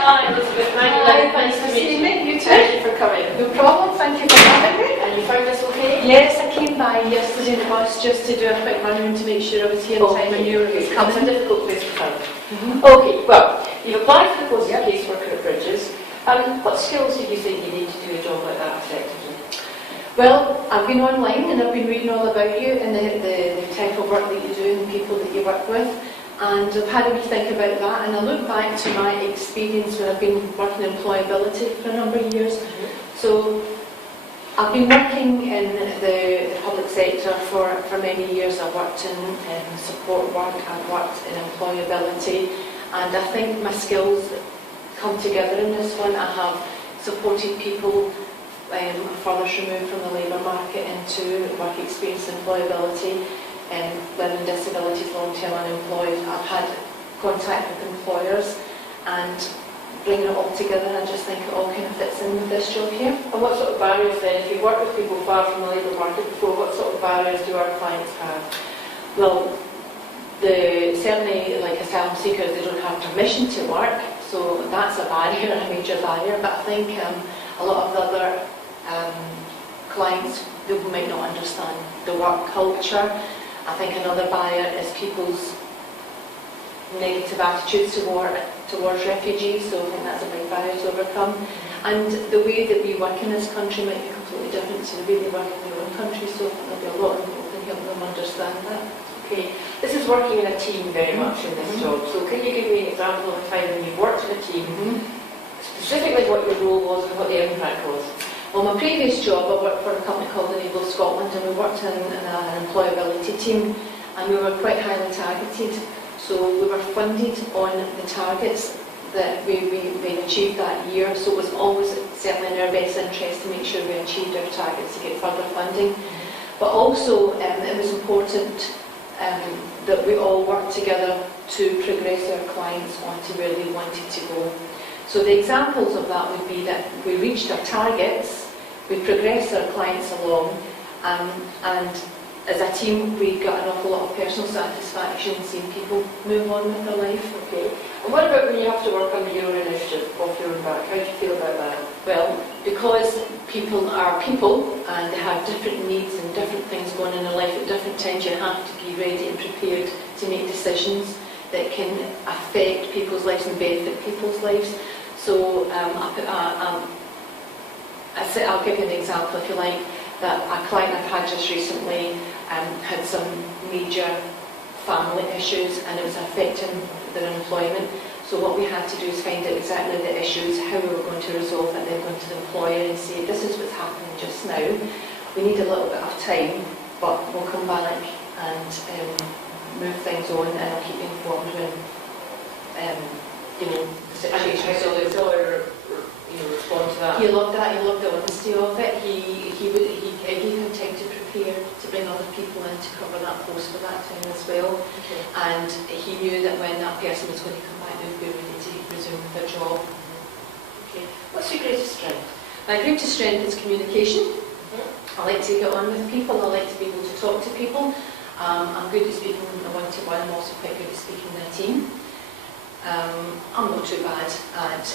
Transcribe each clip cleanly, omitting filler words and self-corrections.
Hi, Elizabeth. Nice to meet you. You too. Thank you for coming. No problem, thank you for having me. And you found this okay? Yes, I came by yesterday in the bus just to do a quick run around to make sure I was here in time and knew it was It's coming. a difficult place to find. Okay, well, you've applied for the post of caseworker at Bridges. What skills do you think you need to do a job like that effectively? Well, I've been online and I've been reading all about you and the type of work that you do and the people that you work with. And I've had a wee think about that, and I look back to my experience when I've been working in employability for a number of years. So I've been working in the public sector for many years. I've worked in support work, I've worked in employability, and I think my skills come together in this one. I have supported people furthest removed from the labour market into work experience and employability. Learning disabilities, long-term unemployed. I've had contact with employers and bringing it all together, and I just think it all kind of fits in with this job here. And what sort of barriers then, if you work with people far from the labour market before, what sort of barriers do our clients have? Well, certainly like asylum seekers, they don't have permission to work, so that's a barrier, a major barrier, but I think a lot of the other clients, they might not understand the work culture. I think another barrier is people's negative attitudes towards refugees, so I think that's a big barrier to overcome. And the way that we work in this country might be completely different to the way they work in their own country, so there'll be a lot involved in helping them understand that. Okay, this is working in a team very much in this job, so can you give me an example of a time when you've worked in a team, specifically what your role was and what the impact was? Well, my previous job, I worked for a company called Enable Scotland, and we worked in an employability team, and we were quite highly targeted. So we were funded on the targets that we achieved that year. So it was always certainly in our best interest to make sure we achieved our targets to get further funding. But also, it was important that we all worked together to progress our clients onto where they wanted to go. So the examples of that would be that we reached our targets, we progressed our clients along, and as a team we got an awful lot of personal satisfaction seeing people move on with their life. Okay. And what about when you have to work under your own initiative, off your own back? How do you feel about that? Well, because people are people and they have different needs and different things going on in their life at different times, you have to be ready and prepared to make decisions that can affect people's lives and benefit people's lives. So I'll give you an example, if you like, that a client I've had just recently had some major family issues and it was affecting their employment. So what we had to do is find out exactly the issues, how we were going to resolve it, then go to the employer and say, this is what's happening just now. We need a little bit of time, but we'll come back and move things on, and I'll keep you informed when the situation. So the employer respond to that? He loved that. He loved the honesty of it. He gave him time to prepare to bring other people in to cover that post for that time as well. Okay. And he knew that when that person was going to come back, they would be ready to resume their job. Okay. What's your greatest strength? My greatest strength is communication. I like to get on with people. I like to be able to talk to people. I'm good at speaking one-to-one. I'm also quite good at speaking in a team. I'm not too bad at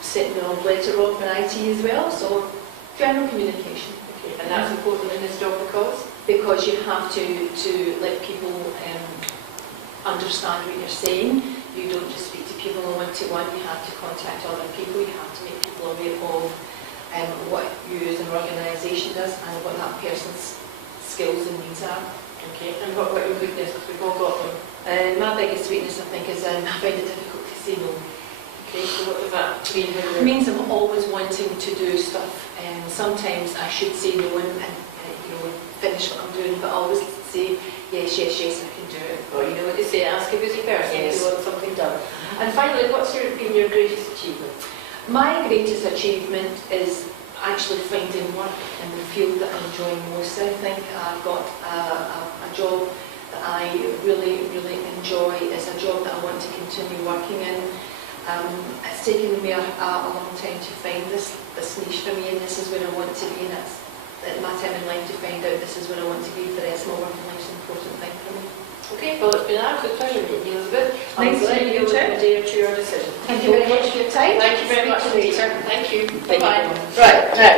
setting the own letter up in IT as well, so general communication. Okay. And that's important in this job because? Because you have to let people understand what you're saying. You don't just speak to people one-to-one, you have to contact other people, you have to make people aware of what you as an organisation does and what that person's skills and needs are. Okay, and what about your weakness? Because we've all got them. My biggest weakness, I think, is I find it difficult to say no. Okay, so what does that mean? It means I'm always wanting to do stuff, and sometimes I should say no and finish what I'm doing, but I always say yes, I can do it. Or you know what they say, ask a busy person if you want something done. And finally, what's been your greatest achievement? My greatest achievement is actually finding work in the field that I enjoy most. I think I've got a job that I really enjoy. It's a job that I want to continue working in. It's taken me a long time to find this niche for me, and this is where I want to be, and it's at my time in life to find out this is where I want to be for the rest of my working life. It's an important thing for me. Okay, well, it's been an absolute pleasure meeting you, Elizabeth. Nice to meet you too. Adhere to your decision. Thank you very much for your time. time. Thank you very much, Speak to you Peter. later. Thank you. Thank you Bye-bye. very much. Right, now,